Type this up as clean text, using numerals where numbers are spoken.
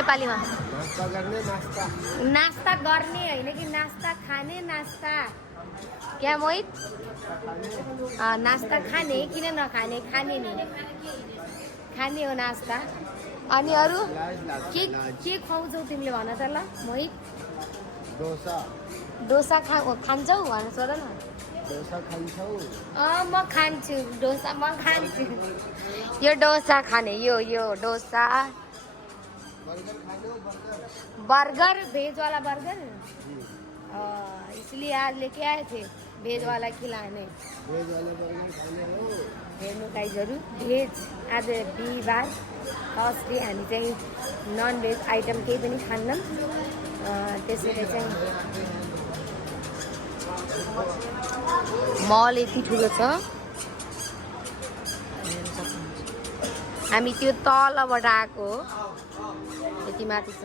नेपालीमा नास्ता गर्ने नास्ता नास्ता गर्ने होइन कि नास्ता खाने नास्ता क्या मोहित नास्ता खाने किन नखाने खाने नि खाने हो नास्ता अनि अरू के खुवाउँछौ तिमीले भन त ल मोहित डोसा डोसा खान्छौ भन सोध न डोसा खान्छौ म खान्छु डोसा म खान्छु यो डोसा खाने यो डोसा बर्गर खाने बर्गर भेज वाला बर्गर इसलिए आज लेके आए थे भेज वाला खिलाने वेज वाला बर्गर खाने हो हेर्नु गाइजहरू भेज आज बिहिबार थर्सडे हामी चाहिँ नन भेज आइटम केही पनि खान्नौँ त्यसैले चाहिँ मल यति ठुलो छ हामी त्यो तलबाट आएको हो यति माथि छ